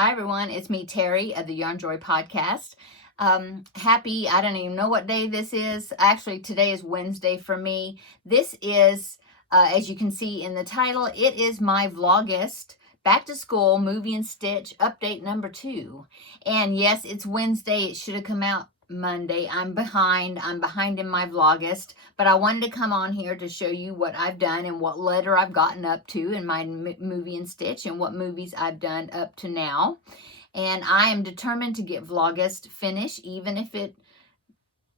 Hi, everyone. It's me, Terry, of the Yarn Joy podcast. I don't even know what day this is. Actually, today is Wednesday for me. This is, as you can see in the title, it is my Vlogust back to school movie and stitch update number 2. And yes, it's Wednesday. It should have come out Monday. I'm behind in my Vlogust, but I wanted to come on here to show you what I've done and what letter I've gotten up to in my movie and stitch and what movies I've done up to now. And I am determined to get Vlogust finished, even if it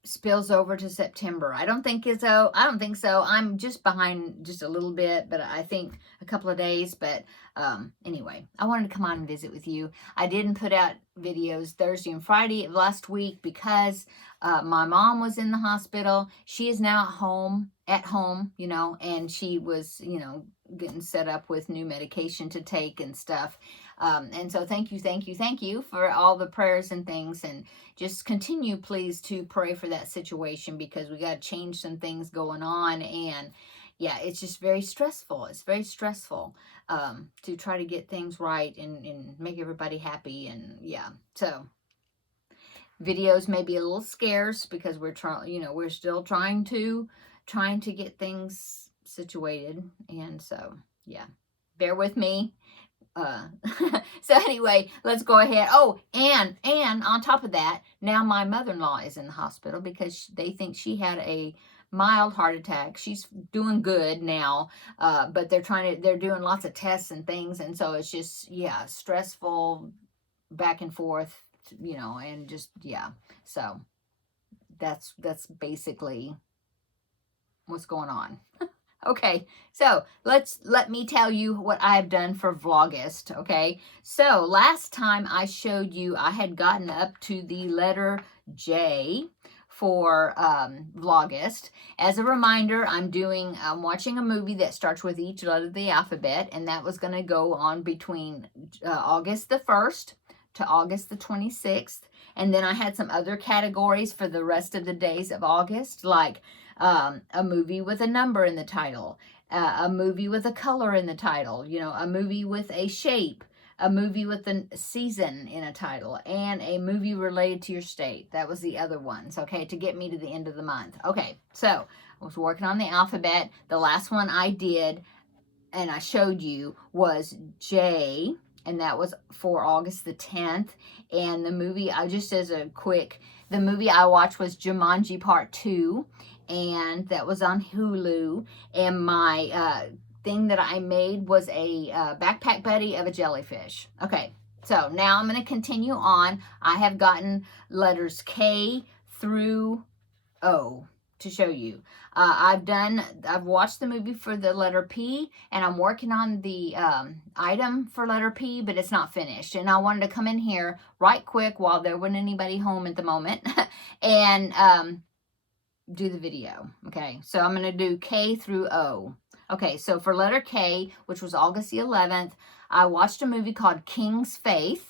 spills over to September. I don't think so. I'm just behind just a little bit, but I think a couple of days. But anyway, I wanted to come on and visit with you. I didn't put out videos Thursday and Friday of last week because my mom was in the hospital. She is now at home, and she was, getting set up with new medication to take and stuff. And so thank you for all the prayers and things, and just continue, please, to pray for that situation, because we got to change some things going on. And yeah, it's just very stressful. It's very stressful to try to get things right and make everybody happy. And yeah, so videos may be a little scarce because we're still trying to get things situated. And so yeah, bear with me. So anyway, let's go ahead. Oh, and on top of that, now my mother-in-law is in the hospital because they think she had a mild heart attack. She's doing good now, but they're doing lots of tests and things, and so it's just, yeah, stressful back and forth, and just, yeah. So that's basically what's going on. Okay, so let me tell you what I've done for Vlogust, okay? So last time I showed you I had gotten up to the letter J for Vlogust. As a reminder, I'm watching a movie that starts with each letter of the alphabet, and that was going to go on between August the 1st to August the 26th. And then I had some other categories for the rest of the days of August, like a movie with a number in the title, a movie with a color in the title, a movie with a shape, a movie with a season in a title, and a movie related to your state. That was the other ones, okay, to get me to the end of the month. Okay, so I was working on the alphabet. The last one I did and I showed you was J, and that was for August the 10th. And the movie, the movie I watched was Jumanji Part 2, and that was on Hulu. And my thing that I made was a backpack buddy of a jellyfish. Okay, so now I'm going to continue on. I have gotten letters K through O to show you. I've watched the movie for the letter P, and I'm working on the item for letter P, but it's not finished. And I wanted to come in here right quick while there wasn't anybody home at the moment and do the video. Okay, so I'm going to do K through O. Okay, so for letter K, which was August the 11th, I watched a movie called King's Faith.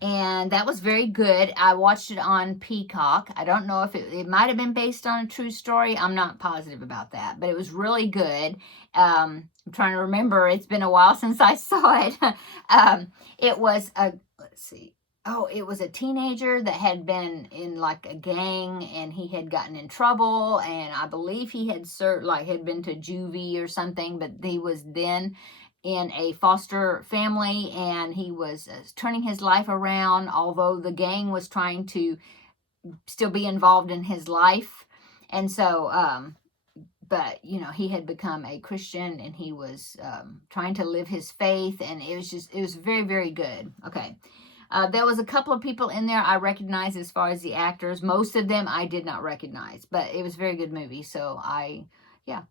And that was very good. I watched it on Peacock. I don't know if it might have been based on a true story. I'm not positive about that, but it was really good. I'm trying to remember. It's been a while since I saw it. It was it was a teenager that had been in like a gang, and he had gotten in trouble, and I believe he had had been to juvie or something, but he was then in a foster family, and he was turning his life around, although the gang was trying to still be involved in his life. And so, but, he had become a Christian, and he was trying to live his faith, and it was very, very good. Okay. There was a couple of people in there I recognized as far as the actors. Most of them I did not recognize, but it was a very good movie. So yeah.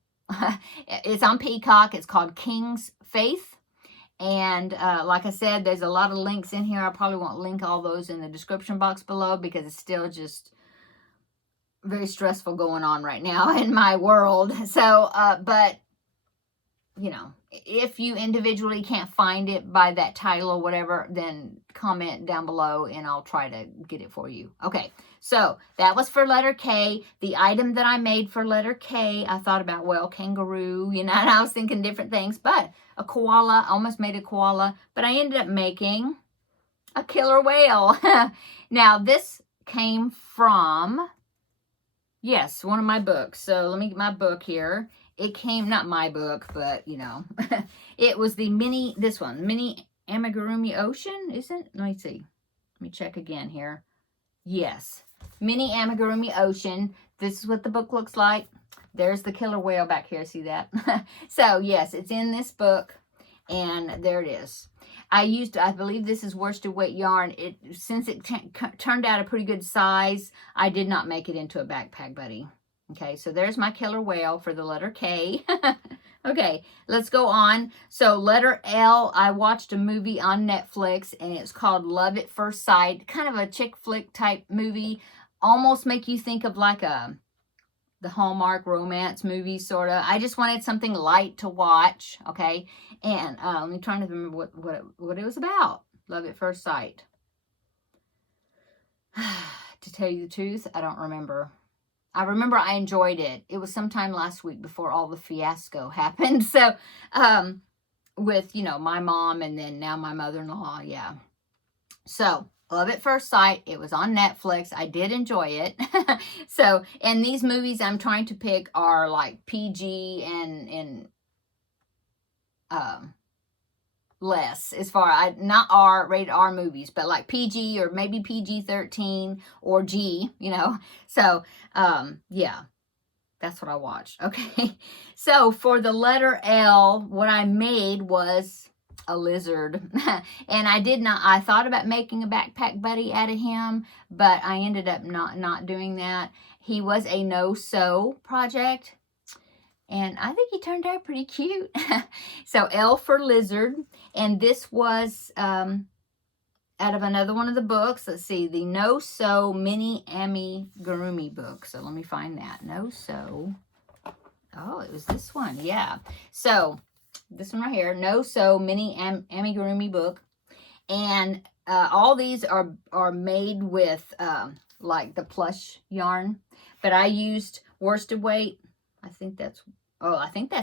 It's on Peacock. It's called King's Faith. And like I said, there's a lot of links in here. I probably won't link all those in the description box below because it's still just very stressful going on right now in my world. So, but, if you individually can't find it by that title or whatever, then comment down below and I'll try to get it for you. Okay, so that was for letter K. The item that I made for letter K, I thought about, well, kangaroo, and I was thinking different things, but a koala. I almost made a koala, but I ended up making a killer whale. Now, this came from, yes, one of my books. So let me get my book here. It came, not my book, but, you know, it was the this one, Mini Amigurumi Ocean, isn't it? Let me see. Let me check again here. Yes, Mini Amigurumi Ocean. This is what the book looks like. There's the killer whale back here. See that? So, yes, it's in this book. And there it is. I believe this is worsted weight yarn. Since it turned out a pretty good size, I did not make it into a backpack buddy. Okay, so there's my killer whale for the letter K. Okay, let's go on. So letter L, I watched a movie on Netflix, and it's called Love at First Sight. Kind of a chick flick type movie. Almost make you think of like the Hallmark romance movie, sort of. I just wanted something light to watch, okay? And let me try to remember what it was about. Love at First Sight. To tell you the truth, I don't remember. I remember I enjoyed it. It was sometime last week before all the fiasco happened. So, with, you know, my mom and then now my mother-in-law, yeah. So, Love at First Sight. It was on Netflix. I did enjoy it. So, and these movies I'm trying to pick are like PG and less, as far not rated R movies, but like PG or maybe PG-13 or G, you know. So, yeah, that's what I watched. Okay. So for the letter L, what I made was a lizard. And I thought about making a backpack buddy out of him, but I ended up not doing that. He was a no-sew project, and I think he turned out pretty cute. So L for lizard. And this was out of another one of the books. Let's see, the No Sew Mini Amigurumi book. So let me find that. No Sew. Oh, it was this one. Yeah. So this one right here, No Sew Mini Amigurumi book. And all these are made with like the plush yarn. But I used worsted weight. I think that's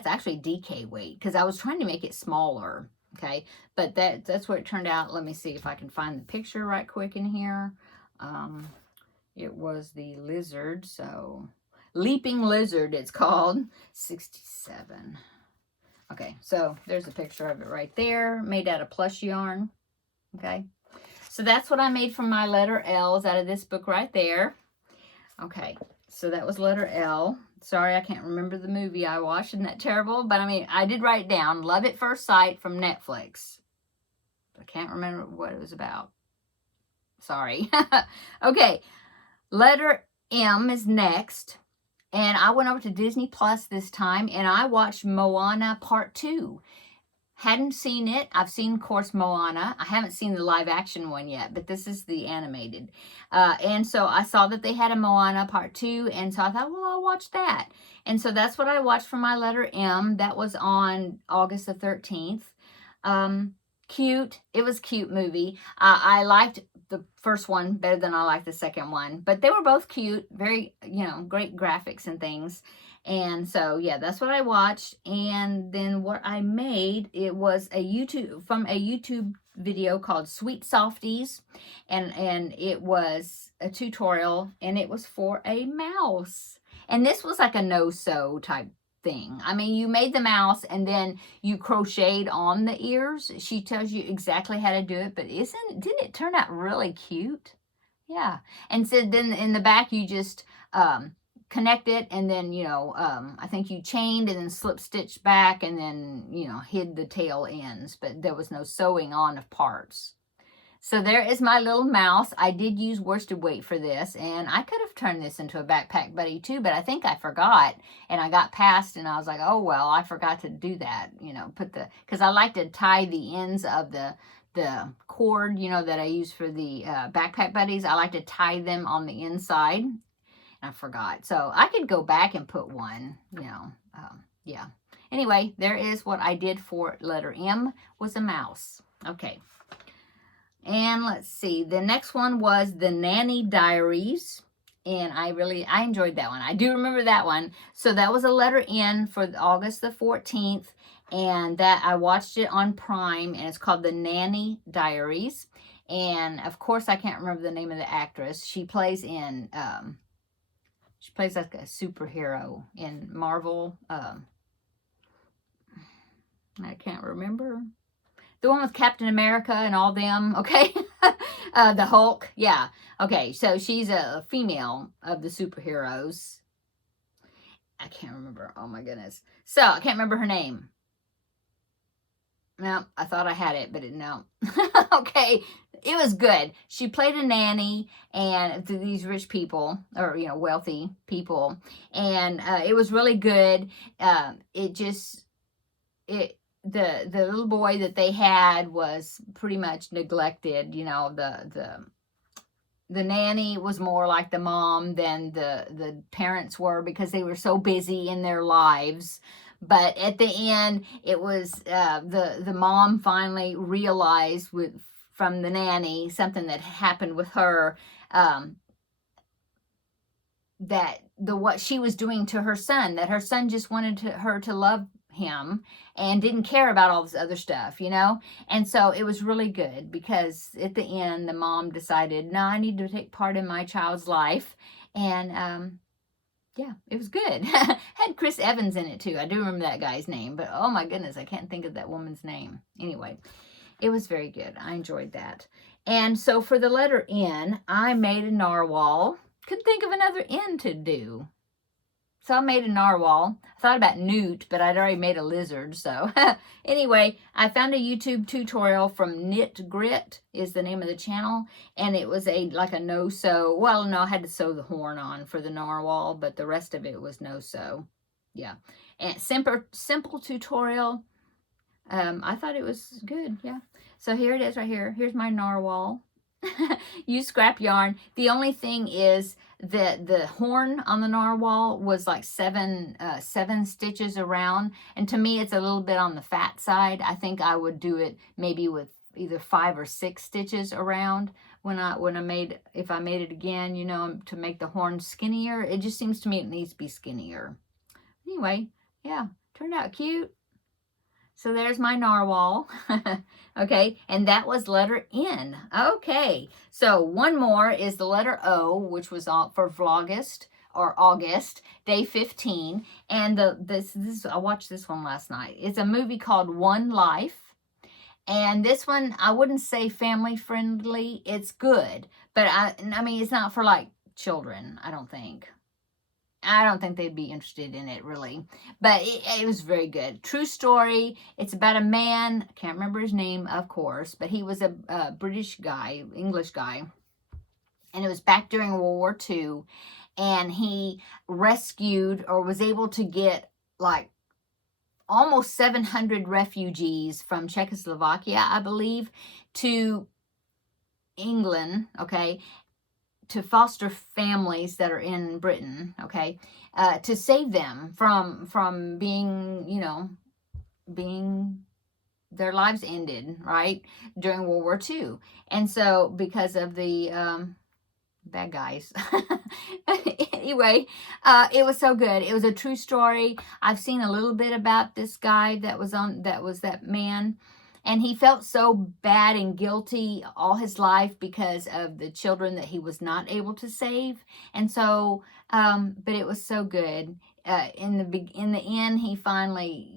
actually DK weight, because I was trying to make it smaller. Okay, but that's what it turned out. Let me see if I can find the picture right quick in here. It was the lizard, so Leaping Lizard it's called, 67. Okay, so there's a picture of it right there, made out of plush yarn. Okay, so that's what I made from my letter L's out of this book right there. Okay, so that was letter L. Sorry, I can't remember the movie I watched. Isn't that terrible? But I mean, I did write down Love at First Sight from Netflix. I can't remember what it was about. Sorry. Okay, letter M is next. And I went over to Disney Plus this time, and I watched Moana Part 2. Hadn't seen it. I've seen, of course, Moana. I haven't seen the live action one yet, but this is the animated. And so I saw that they had a Moana Part 2, and so I thought, well, I'll watch that. And so that's what I watched for my letter M. That was on August the 13th. Cute. It was a cute movie. I liked the first one better than I liked the second one, but they were both cute. Very, you know, great graphics and things. And so, yeah, that's what I watched. And then what I made, it was a YouTube video called Sweet Softies. And it was a tutorial, and it was for a mouse. And this was like a no-sew type thing. I mean, you made the mouse and then you crocheted on the ears. She tells you exactly how to do it, but didn't it turn out really cute? Yeah. And so then in the back, you just, connect it, and then, you know, I think you chained and then slip stitched back, and then, you know, hid the tail ends, but there was no sewing on of parts. So there is my little mouse. I did use worsted weight for this, and I could have turned this into a backpack buddy too, but I think I forgot, and I got past, and I was like, oh, well, I forgot to do that, you know, because I like to tie the ends of the cord, you know, that I use for the backpack buddies. I like to tie them on the inside. I forgot. So I could go back and put one, you know, yeah. Anyway, there is what I did for letter M, was a mouse. Okay. And let's see. The next one was the Nanny Diaries. And I enjoyed that one. I do remember that one. So that was a letter N for August the 14th. And that I watched it on Prime, and it's called the Nanny Diaries. And of course, I can't remember the name of the actress. She plays like a superhero in Marvel. I can't remember. The one with Captain America and all them, okay? The Hulk, yeah. Okay, so she's a female of the superheroes. I can't remember. Oh, my goodness. So, I can't remember her name. No, I thought I had it, but no. Okay, it was good. She played a nanny and to these rich people, or, wealthy people. And it was really good. The little boy that they had was pretty much neglected. The nanny was more like the mom than the parents were because they were so busy in their lives. But at the end, it was the mom finally realized from the nanny something that happened with her, that what she was doing to her son, that her son just wanted her to love him and didn't care about all this other stuff, and so it was really good because at the end the mom decided, no, I need to take part in my child's life. And yeah, it was good. Had Chris Evans in it too. I do remember that guy's name, but oh my goodness, I can't think of that woman's name. Anyway, it was very good. I enjoyed that. And so for the letter N, I made a narwhal. Couldn't think of another N to do. So I made a narwhal. I thought about newt, but I'd already made a lizard. So anyway, I found a YouTube tutorial from Knit Grit is the name of the channel. And it was like a no-sew. Well, no, I had to sew the horn on for the narwhal, but the rest of it was no-sew. Yeah. And simple tutorial. I thought it was good. Yeah. So here it is right here. Here's my narwhal. Use scrap yarn. The only thing is that the horn on the narwhal was like seven stitches around, and to me it's a little bit on the fat side. I think I would do it maybe with either 5 or 6 stitches around if I made it again, to make the horn skinnier. It just seems to me it needs to be skinnier. Anyway, yeah, turned out cute. So there's my narwhal. Okay, and that was letter N. Okay, so one more is the letter O, which was for Vlogust or August, day 15. And I watched this one last night. It's a movie called One Life. And this one, I wouldn't say family friendly. It's good, but I mean, it's not for like children, I don't think. I don't think they'd be interested in it, really. But it was very good. True story. It's about a man. I can't remember his name, of course. But he was a British guy, English guy. And it was back during World War II. And he rescued or was able to get like almost 700 refugees from Czechoslovakia, I believe, to England, okay, to foster families that are in Britain, okay, to save them from being, being their lives ended, right, during World War II. And so because of the bad guys. Anyway, it was so good. It was a true story. I've seen a little bit about this guy that was that man. And he felt so bad and guilty all his life because of the children that he was not able to save. And so, but it was so good. In the end, he finally,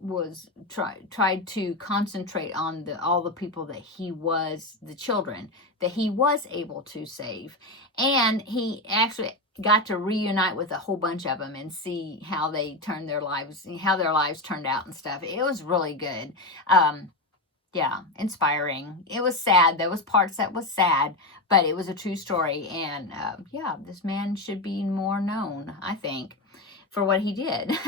was tried to concentrate on all the people the children that he was able to save. And he actually got to reunite with a whole bunch of them and see how their lives turned out and stuff. It was really good. Yeah, inspiring. It was sad. There was parts that was sad, but it was a true story. And yeah, this man should be more known, I think, for what he did.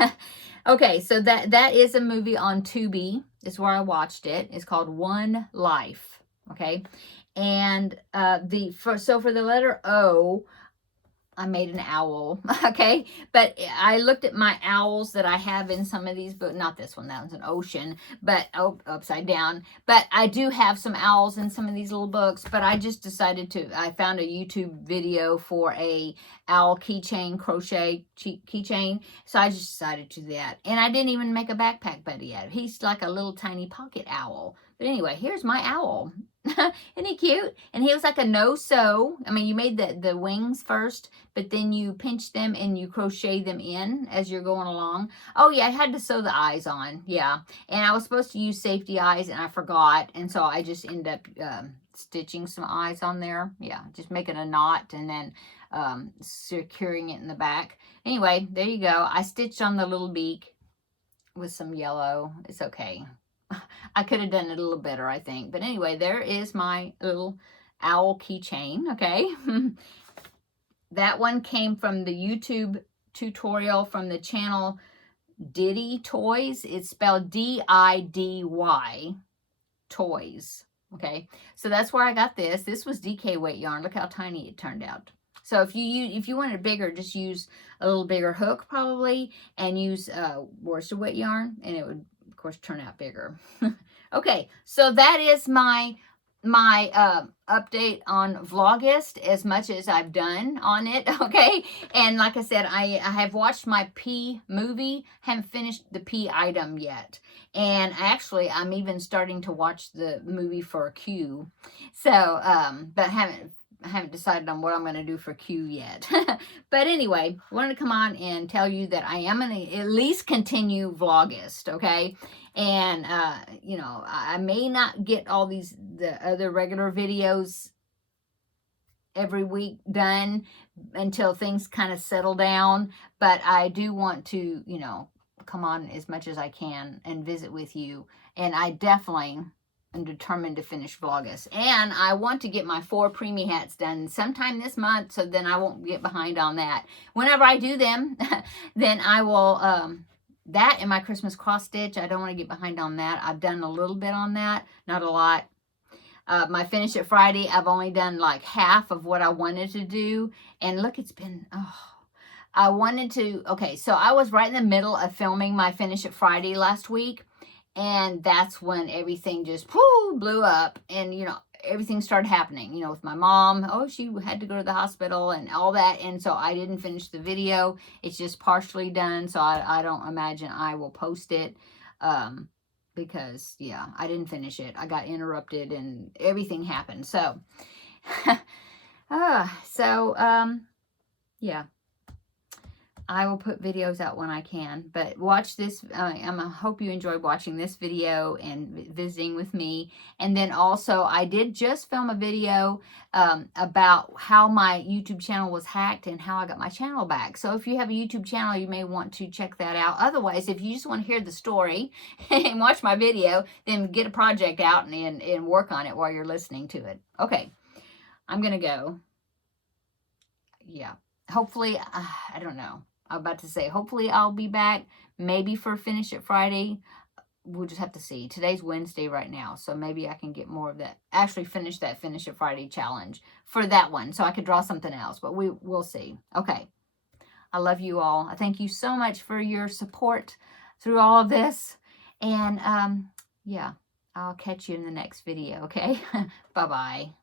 Okay, so that is a movie on Tubi. Is where I watched it. It's called One Life. Okay, and for the letter O, I made an owl, okay? But I looked at my owls that I have in some of these books. Not this one, that one's an ocean, but upside down. But I do have some owls in some of these little books, but I just decided I found a YouTube video for a owl keychain, crochet keychain. So I just decided to do that. And I didn't even make a backpack buddy yet. He's like a little tiny pocket owl. But anyway, here's my owl. Isn't he cute? And he was like a no-sew. I mean, you made the wings first, but then you pinch them and you crochet them in as you're going along. Oh, yeah, I had to sew the eyes on. Yeah. And I was supposed to use safety eyes, and I forgot. And so I just ended up stitching some eyes on there. Yeah, just making a knot and then securing it in the back. Anyway, there you go. I stitched on the little beak with some yellow. It's okay. I could have done it a little better, I think. But anyway, there is my little owl keychain, okay? That one came from the YouTube tutorial from the channel Diddy Toys. It's spelled D-I-D-Y Toys, okay? So that's where I got this. This was DK weight yarn. Look how tiny it turned out. So if you want it bigger, just use a little bigger hook probably, and use worsted weight yarn, and it would, of course, turn out bigger. Okay, so that is my update on Vlogust, as much as I've done on it, okay? And like I said, I have watched my P movie, haven't finished the P item yet. And actually, I'm even starting to watch the movie for Q. So, but I haven't decided on what I'm going to do for Q yet. But anyway, I wanted to come on and tell you that I am going to at least continue Vlogust, okay? And, you know, I may not get all the other regular videos every week done until things kind of settle down. But I do want to, you know, come on as much as I can and visit with you. And I definitely I'm determined to finish Vlogust. And I want to get my 4 preemie hats done sometime this month, so then I won't get behind on that. Whenever I do them, then I will, that and my Christmas cross stitch, I don't want to get behind on that. I've done a little bit on that, not a lot. My Finish It Friday, I've only done like half of what I wanted to do. And look, it's been, I wanted to, okay, so I was right in the middle of filming my Finish It Friday last week. And that's when everything just blew up, and, you know, everything started happening, you know, with my mom. Oh, she had to go to the hospital and all that. And so I didn't finish the video. It's just partially done. So I don't imagine I will post it, because, yeah, I didn't finish it. I got interrupted and everything happened. So, yeah. I will put videos out when I can, but watch this. I hope you enjoyed watching this video and visiting with me. And then also, I did just film a video about how my YouTube channel was hacked and how I got my channel back. So if you have a YouTube channel, you may want to check that out. Otherwise, if you just want to hear the story and watch my video, then get a project out and work on it while you're listening to it. Okay, I'm going to go. Yeah, hopefully, I don't know. I'm about to say, hopefully I'll be back, maybe for Finish It Friday. We'll just have to see. Today's Wednesday right now, so maybe I can get more of that. Actually finish that Finish It Friday challenge for that one, so I could draw something else, but we'll see. Okay. I love you all. I thank you so much for your support through all of this. And, yeah, I'll catch you in the next video, okay? Bye-bye.